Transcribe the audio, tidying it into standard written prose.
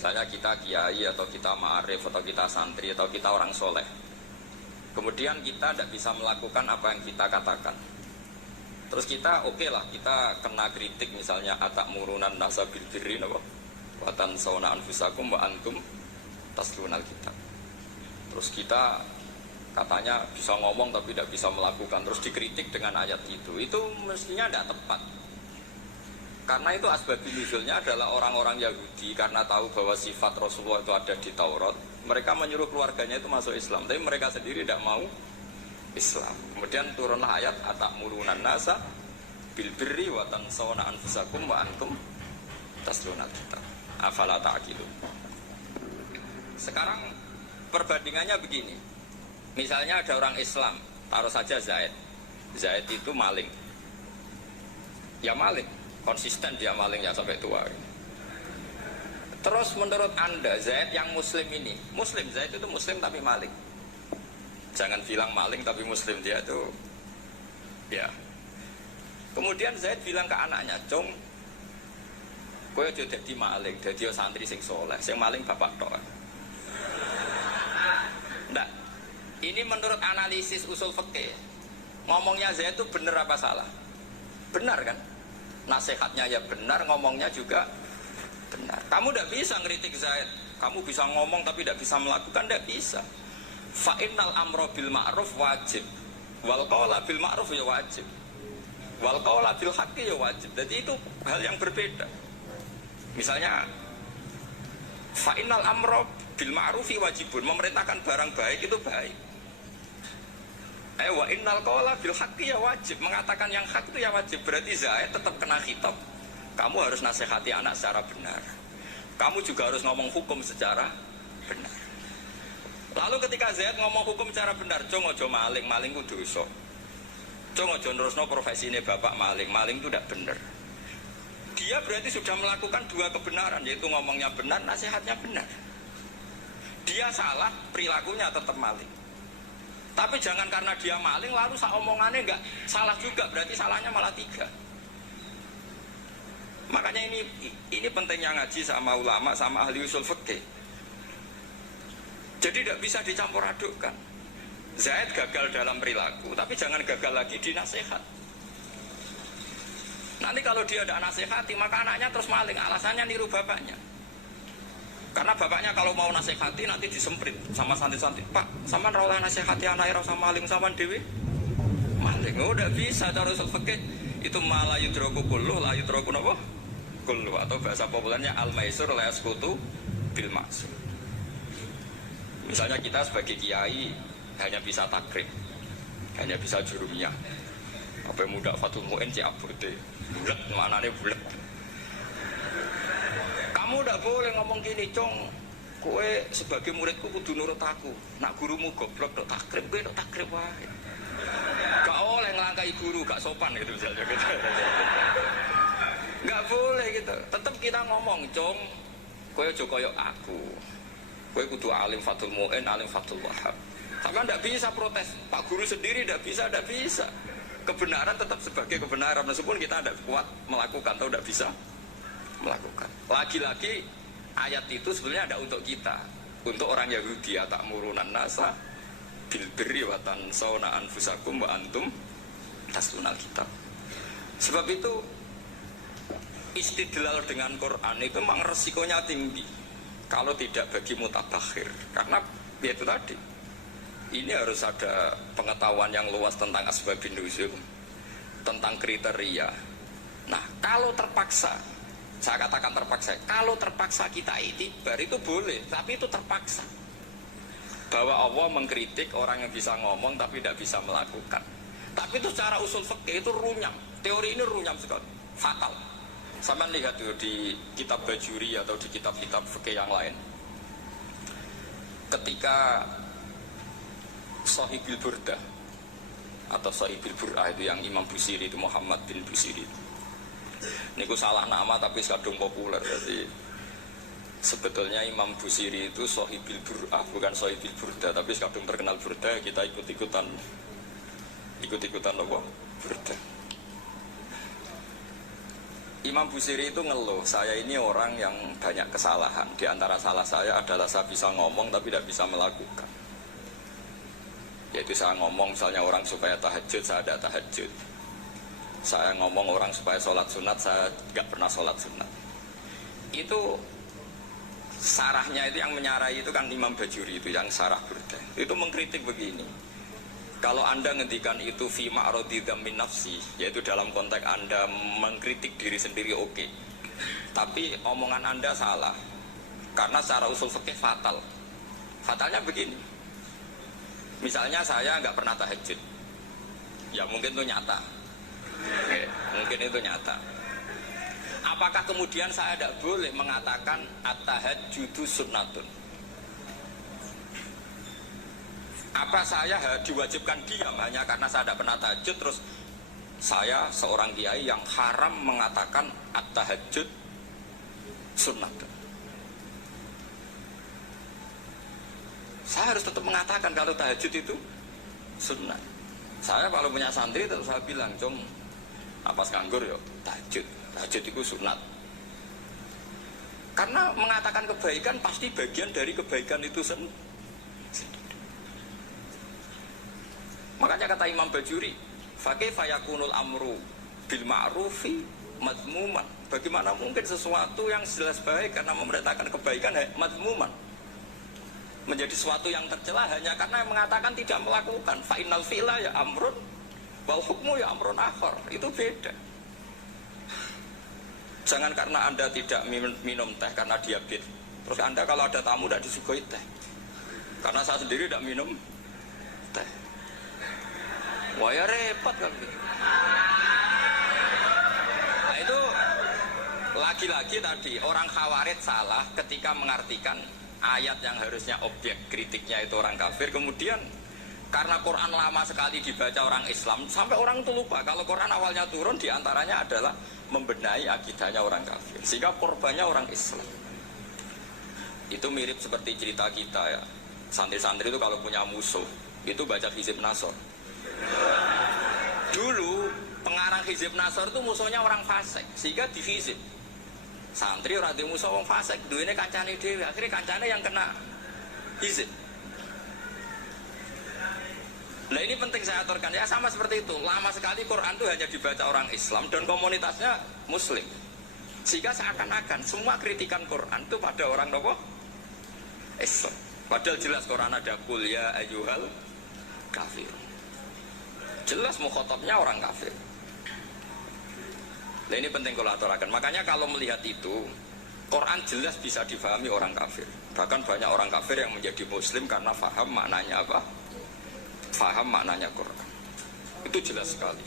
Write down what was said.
Misalnya kita kiai atau kita ma'arif atau kita santri atau kita orang soleh, kemudian kita tidak bisa melakukan apa yang kita katakan. Terus kita oke lah, kita kena kritik misalnya atak murunan nasa bil birri watan sauna anfusakum wa antum taslunal kitab. Terus kita katanya bisa ngomong tapi tidak bisa melakukan, terus dikritik dengan ayat itu mestinya tidak tepat. Karena itu asbabun nuzulnya adalah orang-orang Yahudi karena tahu bahwa sifat Rasulullah itu ada di Taurat, mereka menyuruh keluarganya itu masuk Islam, tapi mereka sendiri tidak mau Islam. Kemudian turunlah ayat atamuruna nasa bil birri wa tansawna anfusakum wa antum taslunal kitab. Afala ta'qilun. Sekarang perbandingannya begini. Misalnya ada orang Islam, taruh saja Zaid. Zaid itu maling. Ya maling, konsisten dia malingnya sampai tua. Terus menurut Anda Zaid yang muslim ini, muslim, Zaid itu muslim tapi maling. Jangan bilang maling tapi muslim, dia itu ya. Kemudian Zaid bilang ke anaknya, "Cung, kowe aja dadi maling, dadi santri sing soleh, sing maling bapak tok." Ndak. Ini menurut analisis usul fikih. Ngomongnya Zaid itu benar apa salah? Benar kan? Nasihatnya ya benar, ngomongnya juga benar. Kamu tidak bisa ngeritik Zaid. Kamu bisa ngomong tapi tidak bisa melakukan, tidak bisa. Fa'innal amro bil ma'ruf wajib, wal qawla bil ma'ruf ya wajib, wal qawla bil haqqi ya wajib. Jadi itu hal yang berbeda. Misalnya fa'innal amro bil ma'rufi wajibun, memerintahkan barang baik itu baik. Wa innal qawla bil haqqi ya wajib, mengatakan yang hak itu ya wajib. Berarti Zaid tetap kena khitab. Kamu harus nasihati anak secara benar. Kamu juga harus ngomong hukum secara benar. Lalu ketika Zaid ngomong hukum secara benar, "Cung ojo maling, maling ku dosa. Cung ojo nerusno profesi ini bapak maling, maling itu tidak benar." Dia berarti sudah melakukan dua kebenaran, yaitu ngomongnya benar, nasihatnya benar. Dia salah, perilakunya tetap maling. Tapi jangan karena dia maling lalu omongannya enggak salah juga, berarti salahnya malah tiga. Makanya ini pentingnya ngaji sama ulama, sama ahli usul fikih. Jadi tidak bisa dicampur adukkan. Zaid gagal dalam perilaku, tapi jangan gagal lagi di nasihat. Nanti kalau dia tidak nasihati, maka anaknya terus maling, alasannya niru bapaknya. Karena bapaknya kalau mau nasihati nanti disemprit sama santri-santri. "Pak, sama rawlah nasihati anak ira sama maling sama dewi." Maling, udah bisa cara usul fikih. Itu malah yudroku kulluh, la yudroku napa? Kulluh, atau bahasa populernya al-maisur la yasqutu bil maksur. Misalnya kita sebagai kiai hanya bisa takrib, hanya bisa jurumiyah. Apa muda Fatul Mu'in Ciaburde, bulat, maknanya bulat. Kamu tidak boleh ngomong gini, "Cung, kowe sebagai muridku kudu nurut aku. Nak gurumu goblok dok takrib, kowe dok takrib wae. Gak oleh ngelangkai guru, gak sopan gitu misalnya gitu." Gak boleh gitu. Tetap kita ngomong, "Cung, kowe aja koyo aku. Kowe kudu alim Fatul Mu'in, alim Fatul Wahab." Sama tidak bisa protes. Pak guru sendiri tidak bisa. Kebenaran tetap sebagai kebenaran meskipun kita tidak kuat melakukan atau tidak bisa melakukan. Lagi-lagi ayat itu sebenarnya ada untuk kita, untuk orang Yahudi, atamuruna nasa bil birri wa tansawna anfusakum wa antum taslunal kitab. Sebab itu istidlal dengan Quran itu memang resikonya tinggi kalau tidak bagi mutabakhir. Karena ya itu tadi, ini harus ada pengetahuan yang luas tentang asbabun nuzul, tentang kriteria. Nah, kalau terpaksa, saya katakan terpaksa, kalau terpaksa kita itibar itu boleh, tapi itu terpaksa. Bahwa Allah mengkritik orang yang bisa ngomong tapi tidak bisa melakukan. Tapi itu secara usul fikih itu runyam. Teori ini runyam sekali, fatal. Sama lihat tuh di kitab Bajuri atau di kitab-kitab fikih yang lain. Ketika Shahibil Burdah atau Shahibil Bur'ah itu yang Imam Busiri itu, Muhammad bin Busiri. Niku salah nama tapi kadung populer. Jadi sebetulnya Imam Busiri itu Shahibil Bur'ah, bukan Shahibil Burdah, tapi kadung terkenal Burdah, kita ikut-ikutan apa? Burdah. Imam Busiri itu ngeluh, saya ini orang yang banyak kesalahan. Di antara salah saya adalah saya bisa ngomong tapi tidak bisa melakukan. Yaitu saya ngomong misalnya orang supaya tahajud, saya tidak tahajud. Saya ngomong orang supaya sholat sunat, saya nggak pernah sholat sunat. Itu sarahnya itu yang menyarai itu kan Imam Bajuri itu yang sarah burda. Itu mengkritik begini. Kalau Anda ngendikan itu fi ma'radi dzammin nafsi, yaitu dalam konteks Anda mengkritik diri sendiri oke. Tapi omongan Anda salah. Karena secara usul fikih fatal. Fatalnya begini. Misalnya saya nggak pernah tahajud. Ya mungkin itu nyata. Oke, mungkin itu nyata. Apakah kemudian saya tidak boleh mengatakan at-tahajjudu sunnatun? Apa saya diwajibkan diam hanya karena saya tidak pernah tahajud, terus saya seorang kiai yang haram mengatakan at-tahajjud sunnatun? Saya harus tetap mengatakan kalau tahajud itu sunnah. Saya kalau punya santri terus saya bilang, "Cung, apa nganggur yo tahajud. Tahajud itu sunat." Karena mengatakan kebaikan pasti bagian dari kebaikan itu sendiri. Makanya kata Imam Bajuri, fa kaifa yakunul amru bil ma'rufi madmuman. Bagaimana mungkin sesuatu yang jelas baik karena memerintahkan kebaikan madmuman menjadi sesuatu yang tercela hanya karena mengatakan tidak melakukan. Fa innal fi'la ya amrun wal hukmu ya amrun akhar. Itu beda. Jangan karena Anda tidak minum teh karena diabetes, terus Anda kalau ada tamu tidak disuguhi teh. Karena saya sendiri tidak minum teh. Wah ya repot kan. Nah itu lagi-lagi tadi orang Khawarij salah ketika mengartikan ayat yang harusnya objek kritiknya itu orang kafir, kemudian karena Quran lama sekali dibaca orang Islam sampai orang itu lupa kalau Quran awalnya turun diantaranya adalah membenahi akidahnya orang kafir, sehingga korbannya orang Islam. Itu mirip seperti cerita kita ya, santri-santri itu kalau punya musuh itu baca Hizib Nasr. Dulu pengarang Hizib Nasr itu musuhnya orang fasik, sehingga dihizib. Santri ora di musuh wong fasik, duwene kancane dhewe, akhirnya kancane yang kena hizib. Nah ini penting saya aturkan ya, sama seperti itu. Lama sekali Quran itu hanya dibaca orang Islam dan komunitasnya Muslim, sehingga seakan-akan semua kritikan Quran itu pada orang nopo Islam. Padahal jelas Quran ada qul ya ayyuhal kafir. Jelas mukhatabnya orang kafir. Nah ini penting kalau aturakan. Makanya kalau melihat itu, Quran jelas bisa difahami orang kafir. Bahkan banyak orang kafir yang menjadi Muslim karena faham maknanya apa? Faham maknanya Quran. Itu jelas sekali.